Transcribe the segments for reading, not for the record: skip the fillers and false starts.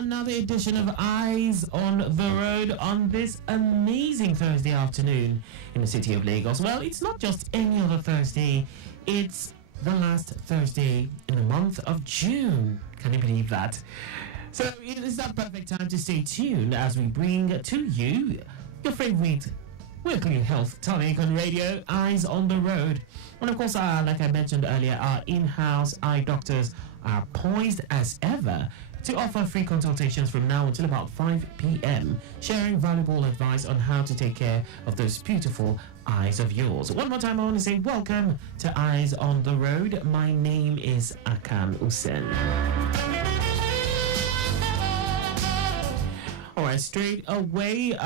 another edition of Eyes on the Road on this amazing Thursday afternoon in the city of Lagos. Well, it's not just any other Thursday, it's the last Thursday in the month of June. Can you believe that? So it is that perfect time to stay tuned as we bring to you your favorite weekly health topic on radio, Eyes on the Road. And of course, like I mentioned earlier, our in-house eye doctors are poised as ever to offer free consultations from now until about 5 p.m, sharing valuable advice on how to take care of those beautiful eyes of yours. One more time, I want to say welcome to Eyes on the Road. My name is Akan Hussein. Alright, straight away,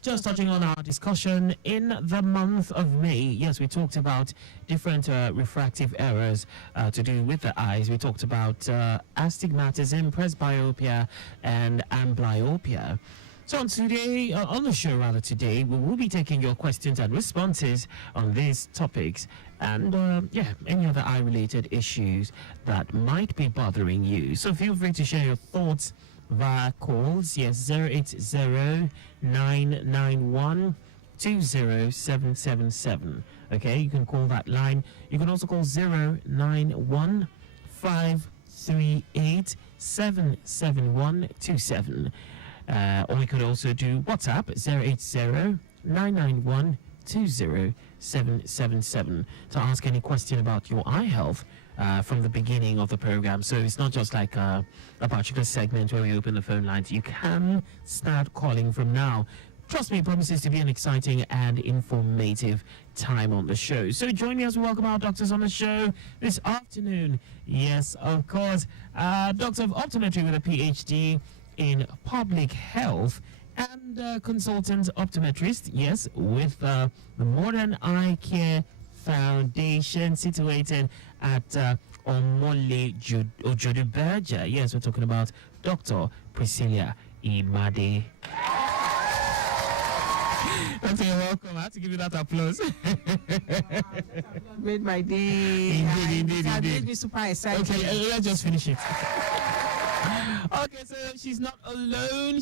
just touching on our discussion in the month of May. Yes, we talked about different refractive errors to do with the eyes. We talked about astigmatism, presbyopia, and amblyopia. So on the show today, we will be taking your questions and responses on these topics and any other eye-related issues that might be bothering you. So feel free to share your thoughts via calls. Yes, 080-991-20777. Okay, you can call that line. You can also call 091-538-77127. Or you could also do WhatsApp 080-991-20777 to ask any question about your eye health from the beginning of the program. So it's not just like a particular segment where we open the phone lines. You can start calling from now. Trust me, it promises to be an exciting and informative time on the show. So join me as we welcome our doctors on the show this afternoon. Yes, of course, Doctor of Optometry with a PhD in public health and consultant optometrist, yes, with the Modern Eye Care Foundation situated at Omole Ojoduberja. Yes, we're talking about Dr. Priscila Imade. Okay, welcome. I have to give you that applause. Made my day. Indeed. Made me super excited. Okay, let's just finish it. Okay, so she's not alone.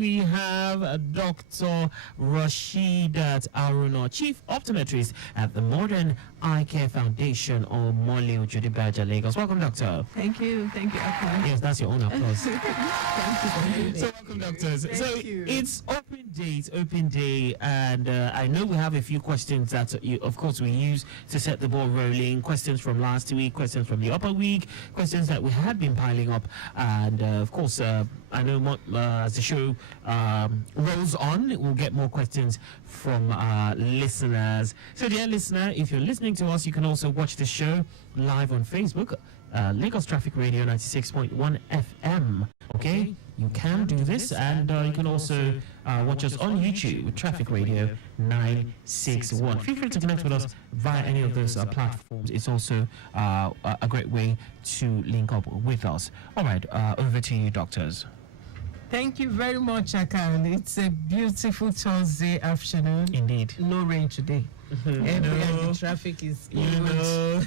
We have Dr. Rasheedat Aruna, Chief Optometrist at the Modern Eye Care Foundation on Mole Ojoduberja, Lagos. Welcome, Doctor. Thank you. Akon. Yes, that's your own applause. Thank you. So welcome, doctors. Thank you. It's open day, and I know we have a few questions that of course we use to set the ball rolling. Questions from last week, questions from the upper week, questions that we had been piling up, and of course I know as the show rolls on, we'll get more questions from listeners. So dear listener, if you're listening to us, you can also watch the show live on Facebook, Lagos Traffic Radio 96.1 FM. Okay, you can do this, and you can also watch us on YouTube with Traffic Radio 961. Feel free to connect with us via any of those platforms. It's also a great way to link up with us. All right, over to you, doctors. Thank you very much, Akan. It's a beautiful Thursday afternoon. Indeed. No rain today. The traffic is huge.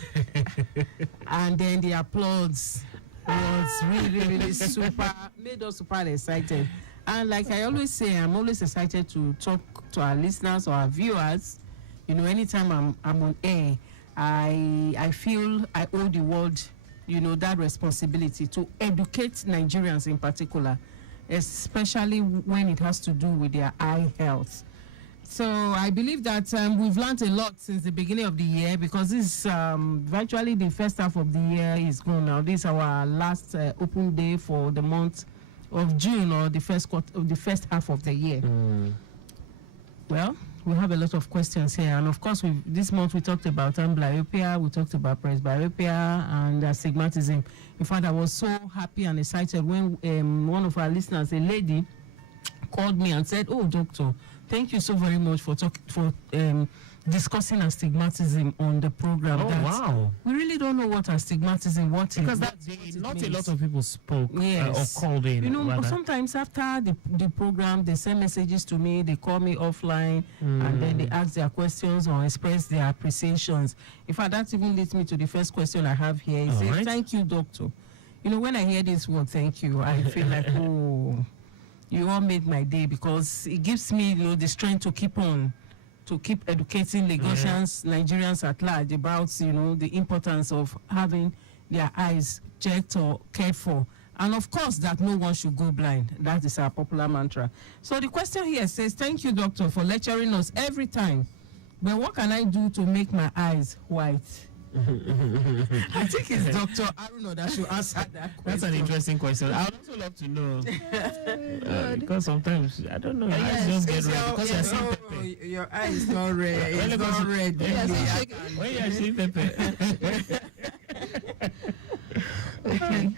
And then the applause was really super, made us super excited. And like I always say, I'm always excited to talk to our listeners or our viewers. You know, anytime I'm on air, I feel I owe the world, that responsibility to educate Nigerians in particular, especially when it has to do with their eye health. So I believe that we've learned a lot since the beginning of the year, because this virtually the first half of the year is gone now. This is our last open day for the month of June, or the first half of the year. Well, we have a lot of questions here, and of course this month we talked about amblyopia, we talked about presbyopia and astigmatism. In fact, I was so happy and excited when one of our listeners, a lady, called me and said, "Oh, doctor, thank you so very much for discussing astigmatism on the program." Oh, wow. We really don't know what astigmatism is. Because not a lot of people spoke or called in. But sometimes after the program, they send messages to me, they call me offline, and then they ask their questions or express their appreciations. In fact, that even leads me to the first question I have here. It says, "Thank you, doctor. when I hear this word, thank you, I feel like, oh, you all made my day, because it gives me, the strength to keep educating Lagosians, Nigerians at large about, the importance of having their eyes checked or cared for. And of course, that no one should go blind. That is our popular mantra. So the question here says, thank you, doctor, for lecturing us every time. But what can I do to make my eyes white? I think it's Dr. Aruna that should answer that question. That's an interesting question. I would also love to know. Because sometimes, I don't know, your eyes just get red. Because you're seeing pepper. Your eyes is not red. It's not red. When you're seeing pepper. Okay.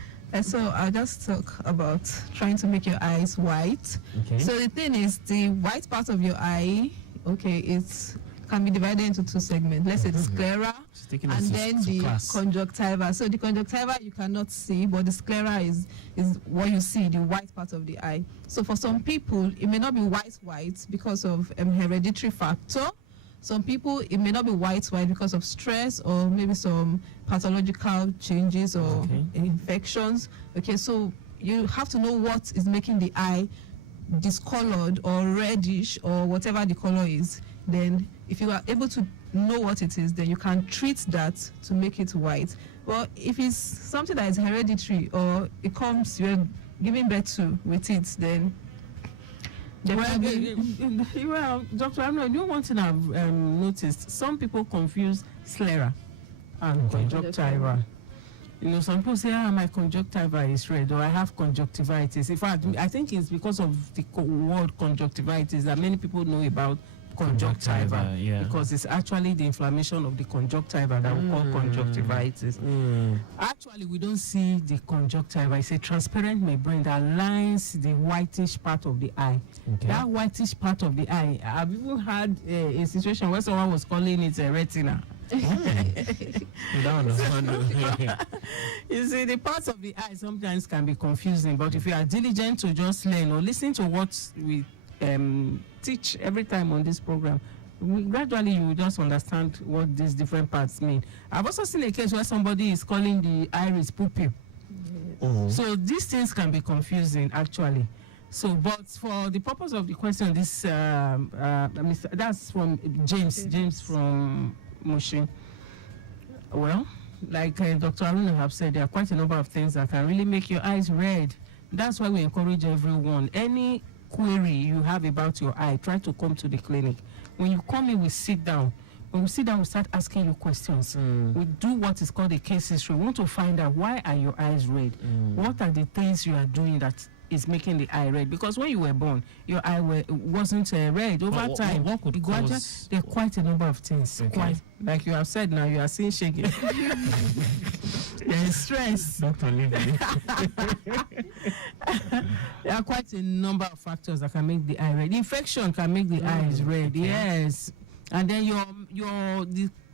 So I'll just talk about trying to make your eyes white. Okay. So the thing is, the white part of your eye, it can be divided into two segments. Let's say the sclera and then the conjunctiva. So the conjunctiva you cannot see, but the sclera is what you see, the white part of the eye. So for some people, it may not be white because of hereditary factor. Some people, it may not be white because of stress or maybe some pathological changes or infections. Okay, so you have to know what is making the eye discolored or reddish or whatever the color is. Then if you are able to know what it is, then you can treat that to make it white. But if it's something that is hereditary or it comes, you're giving birth to with it, then well, Dr. Arnold, one thing I've noticed, some people confuse sclera and conjunctiva. Some people say, my conjunctiva is red, or I have conjunctivitis. In fact, I think it's because of the word conjunctivitis that many people know about conjunctiva, because it's actually the inflammation of the conjunctiva that we call conjunctivitis. Actually, we don't see the conjunctiva. It's a transparent membrane that lines the whitish part of the eye. That whitish part of the eye, I've even had a situation where someone was calling it a retina. You see, the parts of the eye sometimes can be confusing, but if you are diligent to just learn or listen to what we teach every time on this program, gradually you will just understand what these different parts mean. I've also seen a case where somebody is calling the iris pupil. So these things can be confusing actually. So, but for the purpose of the question, this that's from James from Mushin. Well, like Dr. Aruna have said, there are quite a number of things that can really make your eyes red. That's why we encourage everyone, any query you have about your eye, try to come to the clinic. When you come in, we sit down. When we sit down, we start asking you questions. We do what is called a case history. We want to find out, why are your eyes red? What are the things you are doing that is making the eye red? Because when you were born, your eye wasn't red. Over time, what could cause? There are quite a number of things. Quite, like you have said now, you are seeing shaking. There is stress. Doctor, leave me. There are quite a number of factors that can make the eye red. Infection can make the eyes red. Yes. And then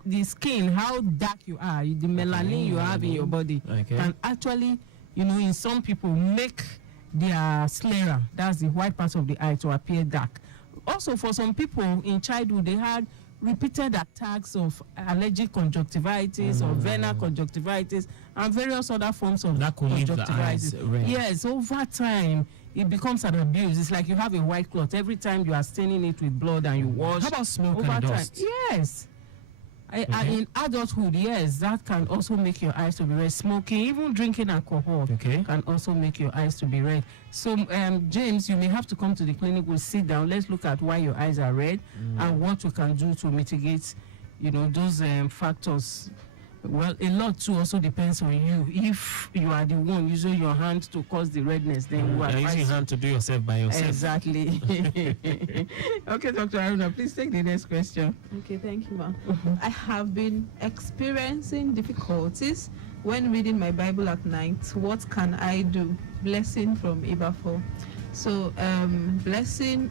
the skin, how dark you are, the melanin you have in your body can actually, in some people make their sclera, that's the white part of the eye, to appear dark. Also, for some people in childhood, they had repeated attacks of allergic conjunctivitis or venal conjunctivitis and various other forms of that could conjunctivitis. Leave the eyes red. Yes, over time, it becomes an abuse. It's like you have a white cloth. Every time you are staining it with blood and you wash. How about smoke over and time, dust? yes. In adulthood, yes, that can also make your eyes to be red. Smoking, even drinking alcohol, can also make your eyes to be red. So, James, you may have to come to the clinic. We'll sit down. Let's look at why your eyes are red and what we can do to mitigate, those factors. Well, a lot too also depends on you. If you are the one using your hand to cause the redness, then you are using your hand to do yourself by yourself. Exactly. Okay, Dr. Aruna, please take the next question. Okay, thank you, ma'am. I have been experiencing difficulties when reading my Bible at night. What can I do? Blessing from Ibafo. So, blessing.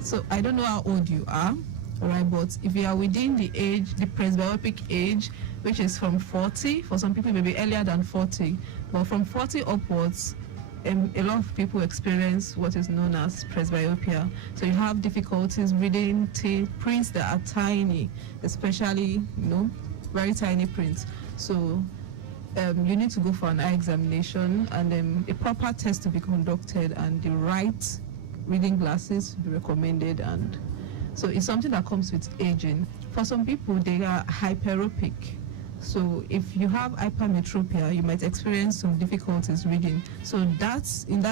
So, I don't know how old you are, all right, but if you are within the presbyopic age, which is from 40, for some people maybe earlier than 40, but from 40 upwards, a lot of people experience what is known as presbyopia. So you have difficulties reading prints that are tiny, especially, very tiny prints. So you need to go for an eye examination, and a proper test to be conducted, and the right reading glasses to be recommended. And so it's something that comes with aging. For some people, they are hyperopic. So if you have hypermetropia, you might experience some difficulties reading. So in that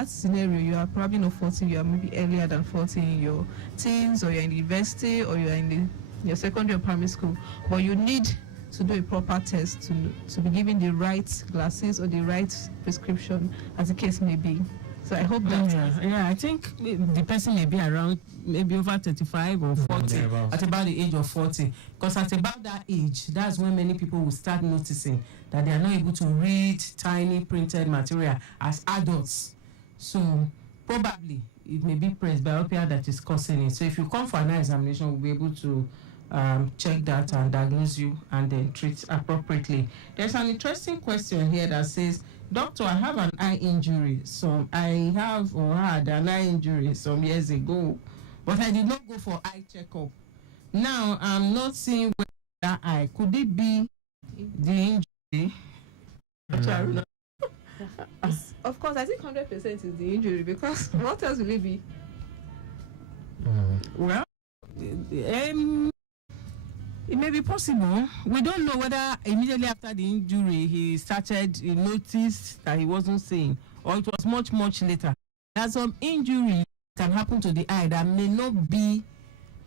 scenario, you are probably not 40, you are maybe earlier than 40 in your teens, or you're in university, or you're in your secondary or primary school. But you need to do a proper test to be given the right glasses or the right prescription, as the case may be. So I hope that... Yeah, I think the person may be around maybe over 35 or 40, at about the age of 40. Because at about that age, that's when many people will start noticing that they are not able to read tiny printed material as adults. So probably it may be presbyopia that is causing it. So if you come for an eye examination, we'll be able to check that and diagnose you and then treat appropriately. There's an interesting question here that says, Doctor, I have an eye injury. So I have or had an eye injury some years ago, but I did not go for eye checkup. Now I'm not seeing where that eye. Could it be the injury? Of course, I think 100% is the injury, because what else will it be? Well, it may be possible. We don't know whether immediately after the injury he noticed that he wasn't seeing, or it was much later. There's some injury can happen to the eye that may not be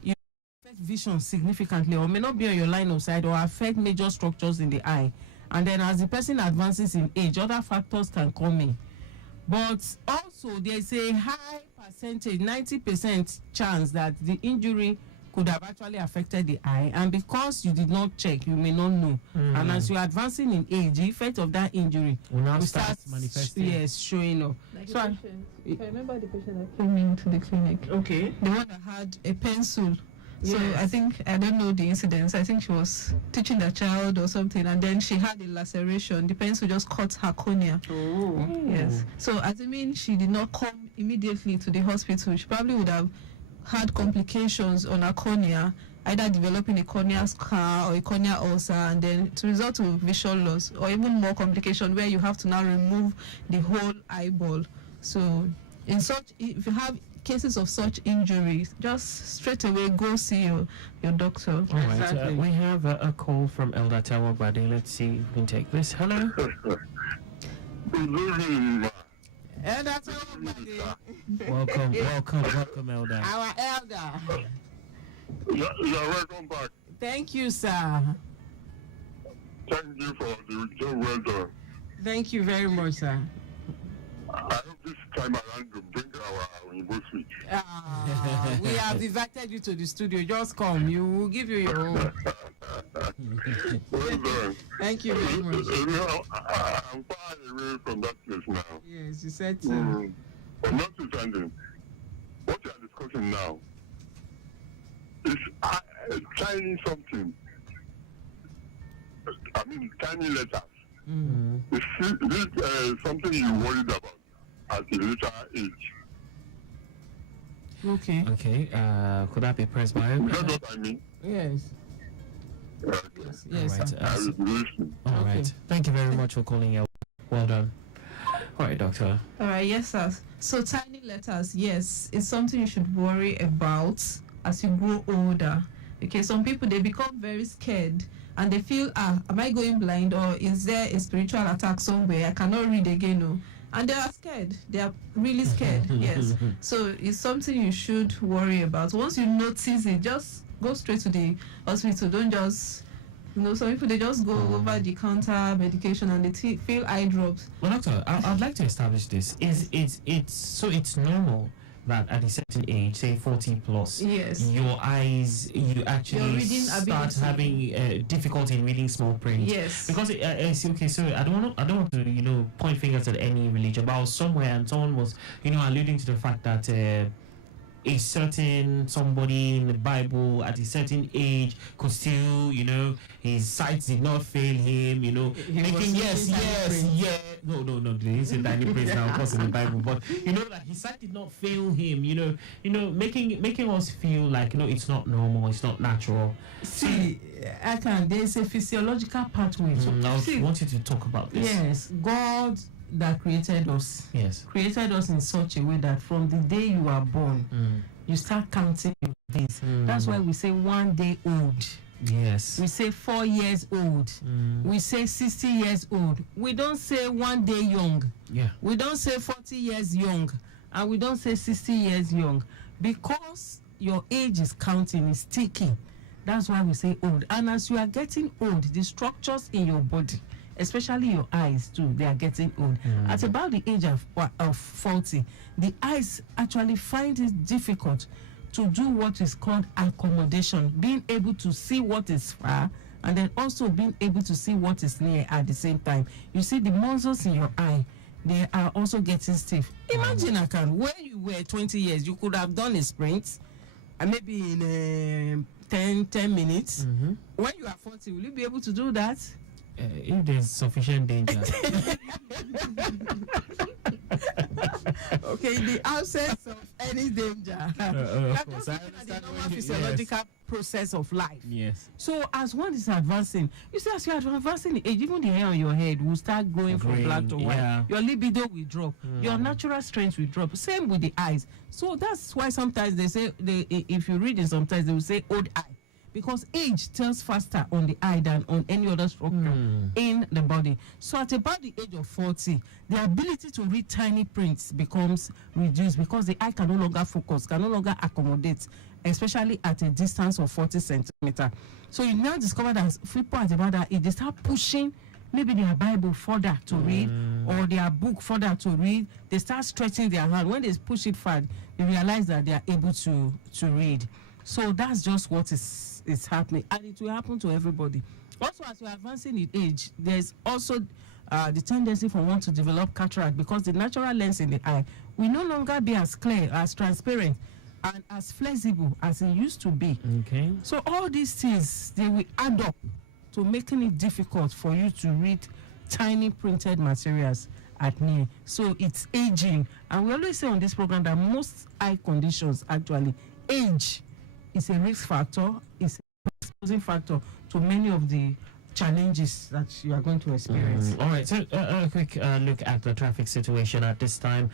affect vision significantly, or may not be on your line of sight, or affect major structures in the eye. And then as the person advances in age, other factors can come in. But also there's a high percentage, 90% chance that the injury could have actually affected the eye, and because you did not check, you may not know. And as you're advancing in age, the effect of that injury will start manifesting. Yes, showing up. Like so I remember the patient that came into the clinic. Okay. The one that had a pencil. So Yes. I don't know the incidents. I think she was teaching the child or something, and then she had a laceration. The pencil just cut her cornea. Oh. Yes. So assuming she did not come immediately to the hospital, she probably would have had complications on her cornea, either developing a cornea scar or a cornea ulcer, and then to result to vision loss, or even more complication where you have to now remove the whole eyeball. So if you have cases of such injuries, just straight away go see your doctor. All right, Exactly. we have a call from Elder Tawagbade. Let's see if we can take this. Hello. Welcome, Elder. Our elder. You're welcome back. Thank you, sir. Thank you for the job well done. Thank you very much, sir. I hope this time around you bring our university. We have invited you to the studio. Just come. You will give you your own. Well done. Thank you very much. I'm far away from that place now. Yes, you said so. But notwithstanding, what you are discussing now is tiny something. I mean, tiny letters. Is this something you worried about at a later age? Okay. Okay. Could that be presbyopia? That's what I mean. Yes. Yes. All right. Sir. I will be listening. All right. Okay. Thank you very much for calling. Well done. All right, doctor. All right, yes, sir. So tiny letters, yes, it's something you should worry about as you grow older. Okay, some people, they become very scared and they feel, am I going blind, or is there a spiritual attack somewhere? I cannot read again. No. And they are scared. They are really scared. Yes. So it's something you should worry about. Once you notice it, just go straight to the hospital. Don't just, some people, they just go over the counter medication and they feel eye drops. Well, doctor, I'd like to establish this. It's normal that at a certain age, say 40 plus, Yes. your eyes, you actually Your reading start ability. having difficulty in reading small print. Yes. Because okay, so I don't want to point fingers at any religion, but I was somewhere and someone was alluding to the fact that a certain somebody in the Bible at a certain age could still, his sight did not fail him, making no, they didn't say tiny prince now, of course, in the Bible, but that his sight did not fail him, making us feel like it's not normal, it's not natural. See, there's a physiological pathway. I want you to talk about this. Yes, God that created us. Yes. Created us in such a way that from the day you are born, you start counting your days. That's why we say 1 day old. Yes. We say 4 years old. We say 60 years old. We don't say 1 day young. Yeah. We don't say 40 years young. And we don't say 60 years young. Because your age is counting, is ticking. That's why we say old. And as you are getting old, the structures in your body, especially your eyes too, they are getting old. At about the age of 40, the eyes actually find it difficult to do what is called accommodation, being able to see what is far and then also being able to see what is near at the same time. You see the muscles in your eye, they are also getting stiff. Imagine, when you were 20 years, you could have done a sprint, and maybe in 10 minutes. When you are 40, will you be able to do that? If there's sufficient danger. Okay, in the absence of any danger. Of course, I the understand normal physiological process of life. Yes. So as one is advancing, you see, as you are advancing in age, even the hair on your head will start growing from black to white. Yeah. Your libido will drop. Your natural strength will drop. Same with the eyes. So that's why sometimes they say, if you read it, sometimes they will say old eye. Because age tells faster on the eye than on any other structure in the body. So at about the age of 40, the ability to read tiny prints becomes reduced because the eye can no longer focus, can no longer accommodate, especially at a distance of 40 centimeters. So you now discover that people at about that age, they start pushing maybe their Bible further to read or their book further to read. They start stretching their hand. When they push it far, they realize that they are able to read. So that's just what is happening, and it will happen to everybody. Also, as you're advancing in age, there's also the tendency for one to develop cataract because the natural lens in the eye will no longer be as clear, as transparent, and as flexible as it used to be. Okay. So all these things, they will add up to making it difficult for you to read tiny printed materials at near. So it's aging, and we always say on this program that most eye conditions actually age is a risk factor, is a exposing factor to many of the challenges that you are going to experience. All right, so a quick look at the traffic situation at this time.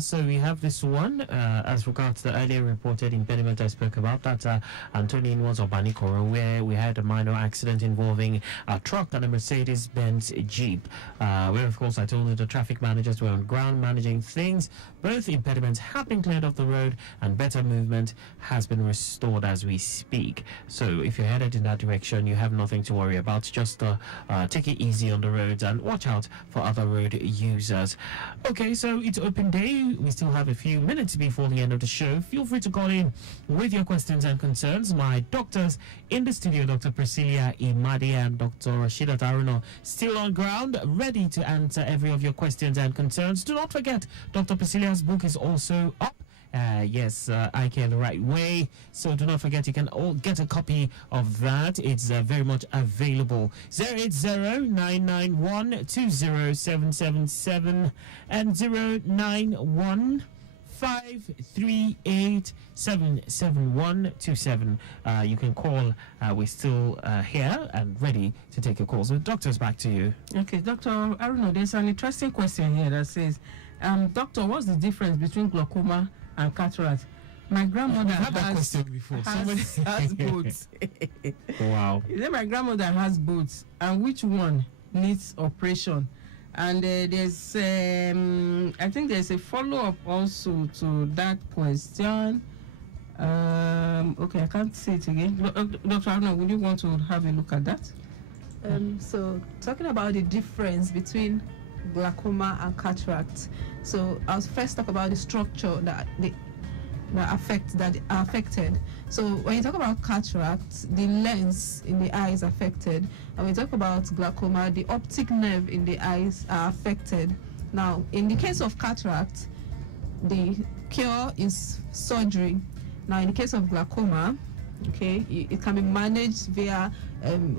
So we have this one as regards the earlier reported impediment I spoke about, that's Antonin was Obanikoro, where we had a minor accident involving a truck and a Mercedes-Benz Jeep, where of course I told you the traffic managers were on ground managing things. Both impediments have been cleared off the road and better movement has been restored as we speak. So if you're headed in that direction, you have nothing to worry about. Just take it easy on the roads and watch out for other road users. Okay, so it's open day. We still have a few minutes before the end of the show. Feel free to call in with your questions and concerns. My doctors in the studio, Dr. Priscila Imade and Dr. Rashida Taruno, still on ground, ready to answer every of your questions and concerns. Do not forget, Dr. Priscila's book is also up. I Care the Right Way. So do not forget, you can all get a copy of that. It's very much available. 080-991-20777 and 091-538-77127. You can call. We're still here and ready to take your calls. So doctors, back to you. Okay, Dr. Aruno, there's an interesting question here that says, Doctor, what's the difference between glaucoma and cataract? My grandmother had that question before. has both. Wow. My grandmother has both, and which one needs operation? And there's, I think there's a follow-up also to that question. Okay, I can't say it again. Dr. Arno, would you want to have a look at that? So, talking about the difference between glaucoma and cataract. So I'll first talk about the structure that are affected. So when you talk about cataract, the lens in the eye is affected. And when you talk about glaucoma, the optic nerve in the eyes are affected. Now, in the case of cataract, the cure is surgery. Now, in the case of glaucoma, okay, it can be managed via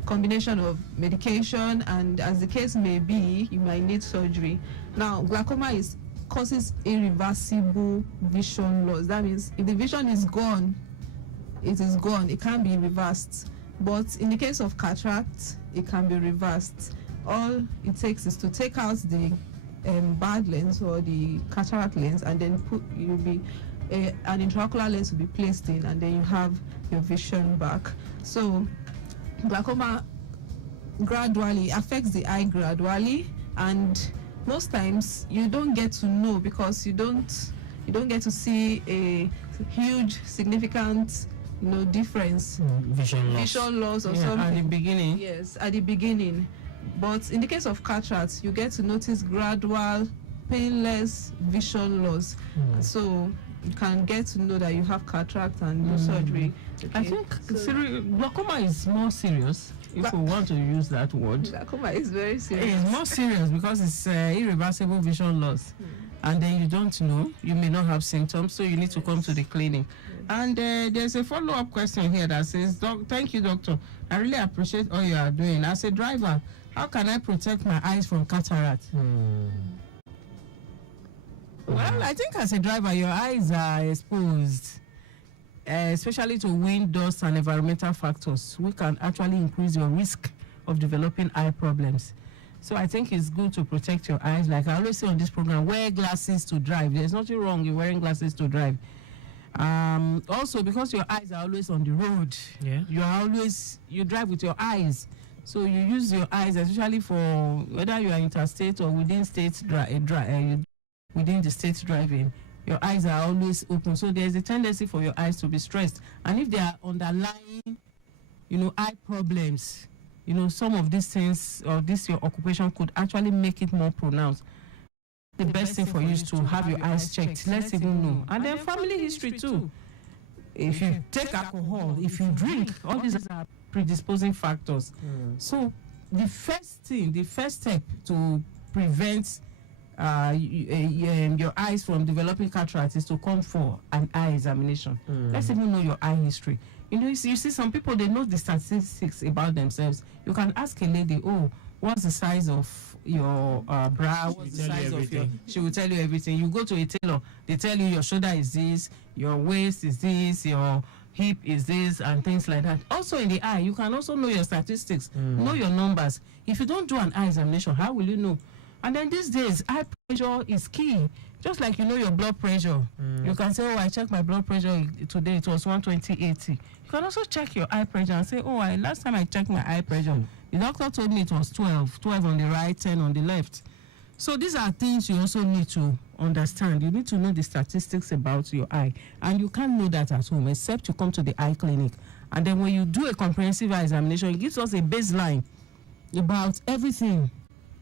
combination of medication, and as the case may be, you might need surgery. Now, glaucoma causes irreversible vision loss. That means if the vision is gone, it is gone. It can't be reversed. But in the case of cataract, it can be reversed. All it takes is to take out the bad lens or the cataract lens, and then an intraocular lens will be placed in, and then you have your vision back. So glaucoma gradually affects the eye gradually, and most times you don't get to know because you don't get to see a huge significant difference, vision loss or something at the beginning. Yes, at the beginning. But in the case of cataracts, you get to notice gradual painless vision loss. So you can get to know that you have cataract and do surgery. Okay. I think glaucoma is more serious, if we want to use that word. Glaucoma is very serious. It's more serious because it's irreversible vision loss. And then you don't know, you may not have symptoms, so you need to come to the clinic. And there's a follow-up question here that says, thank you, doctor. I really appreciate all you are doing. As a driver, how can I protect my eyes from cataract? Well, I think as a driver, your eyes are exposed, especially to wind, dust, and environmental factors, which can actually increase your risk of developing eye problems. So I think it's good to protect your eyes. Like I always say on this program, wear glasses to drive. There's nothing wrong in wearing glasses to drive. Also, because your eyes are always on the road, you drive with your eyes. So you use your eyes, especially for whether you are interstate or within state within the state driving. Your eyes are always open. So there's a tendency for your eyes to be stressed. And if there are underlying, eye problems, some of these things or your occupation could actually make it more pronounced. The best thing for you is to have your eyes checked. Let's even know. And then family history too. If you take alcohol, if you drink, all these are predisposing factors. So the first step to prevent your eyes from developing cataract is to come for an eye examination. Let's even know your eye history. You see some people, they know the statistics about themselves. You can ask a lady, what's the size of your brow? What's the size of your... She will tell you everything. You go to a tailor, they tell you your shoulder is this, your waist is this, your hip is this, and things like that. Also in the eye, you can also know your statistics, know your numbers. If you don't do an /eye examination, how will you know? And then these days, eye pressure is key. Just like your blood pressure. You can say, I checked my blood pressure today, it was 120/80. You can also check your eye pressure and say, last time I checked my eye pressure, the doctor told me it was 12 on the right, 10 on the left. So these are things you also need to understand. You need to know the statistics about your eye. And you can't know that at home, except you come to the eye clinic. And then when you do a comprehensive eye examination, it gives us a baseline about everything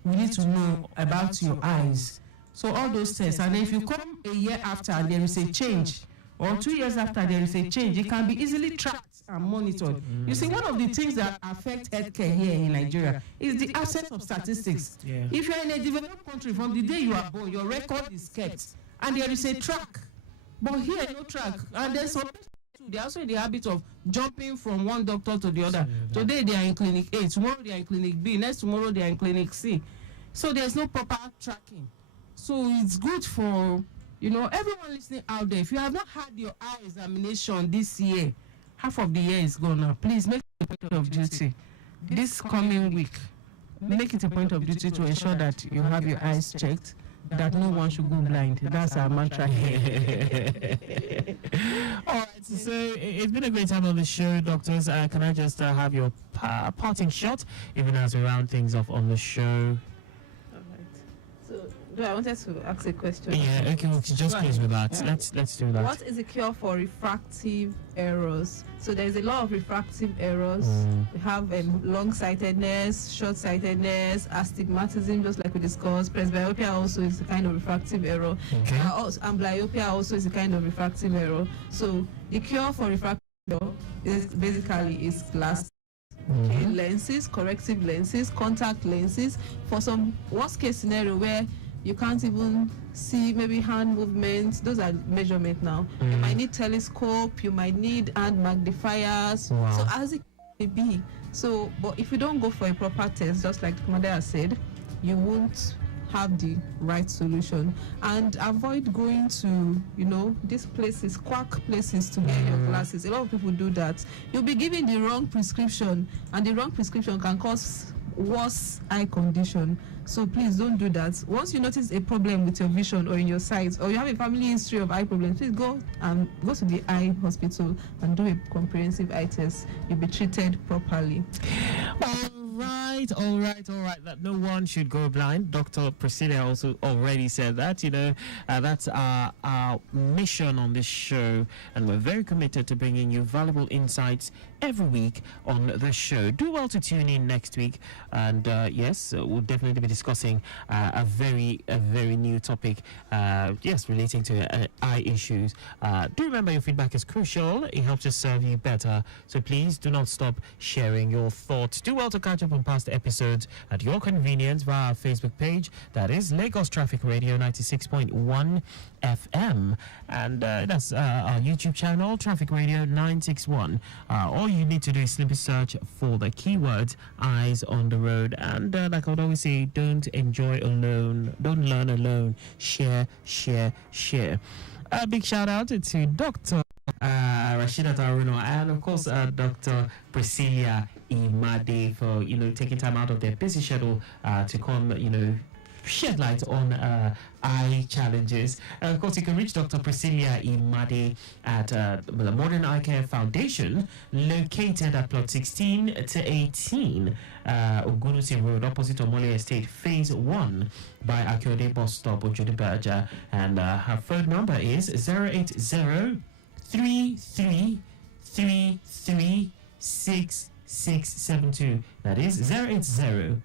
we need to know about your eyes. So all those tests, and if you come a year after and there is a change, or 2 years after there is a change, it can be easily tracked and monitored. You see, one of the things that affect healthcare here in Nigeria is the absence of statistics. If you're in a developed country, from the day you are born, your record is kept, and there is a track. But here, no track. And there's some people, they're also in the habit of jumping from one doctor to the other. Today they are in clinic A, tomorrow they are in clinic B, next tomorrow they are in clinic C. So there's no proper tracking. So it's good for, everyone listening out there. If you have not had your eye examination this year, half of the year is gone now. Please make it a point of duty. This coming week, make it a point of duty to ensure that you have your eyes checked, that no one should go blind. That's our mantra here. All right, so it's been a great time on the show, doctors. Can I just have your parting shot, even as we round things off on the show? I wanted to ask a question. Yeah, okay, we'll just close with that. Let's do that. What is the cure for refractive errors? So there's a lot of refractive errors. We have long-sightedness, short-sightedness, astigmatism, just like we discussed. Presbyopia also is a kind of refractive error. Okay. Amblyopia also is a kind of refractive error. So the cure for refractive error is glass. Lenses, corrective lenses, contact lenses. For some worst case scenario where you can't even see maybe hand movements. Those are measurements now. You might need telescope, you might need hand magnifiers. Wow. So as it may be. So, but if you don't go for a proper test, just like the commander has said, you won't have the right solution. And avoid going to, these places, quack places to get your glasses. A lot of people do that. You'll be given the wrong prescription, and the wrong prescription can cause worse eye condition. So please don't do that. Once you notice a problem with your vision or in your sight, or you have a family history of eye problems, please go to the eye hospital and do a comprehensive eye test. You'll be treated properly. All right. That no one should go blind. Dr. Priscilla also already said that. That's our mission on this show, and we're very committed to bringing you valuable insights every week on the show. Do well to tune in next week, and yes, we'll definitely be discussing a very new topic. Relating to eye issues. Do remember your feedback is crucial. It helps us serve you better. So please do not stop sharing your thoughts. Do well to catch up on past episodes at your convenience via our Facebook page. That is Lagos Traffic Radio 96.1 FM, and that's our YouTube channel, Traffic Radio 961. All you need to do is simply search for the keywords "Eyes on the Road," and like I would always say, don't enjoy alone, don't learn alone. Share. A big shout out to Dr. Rashida Taruno, and of course Dr. Priscila Imade for taking time out of their busy schedule to come shed light on eye challenges. Of course, you can reach Dr. Priscila Imade at the Modern Eye Care Foundation, located at plot 16 to 18 Ogunusi Road, opposite Omole Estate, Phase 1 by Akiode Bus Stop, Ojodibaja, and her phone number is 080 33336672. That is 080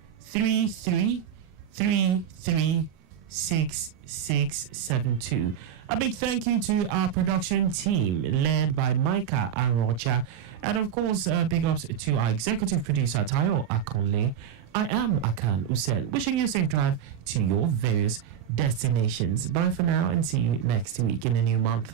336672. A big thank you to our production team led by Micah Arocha, and of course big ups to our executive producer Tayo Akonle. I am Akan Usen, wishing you a safe drive to your various destinations. Bye for now, and see you next week in a new month.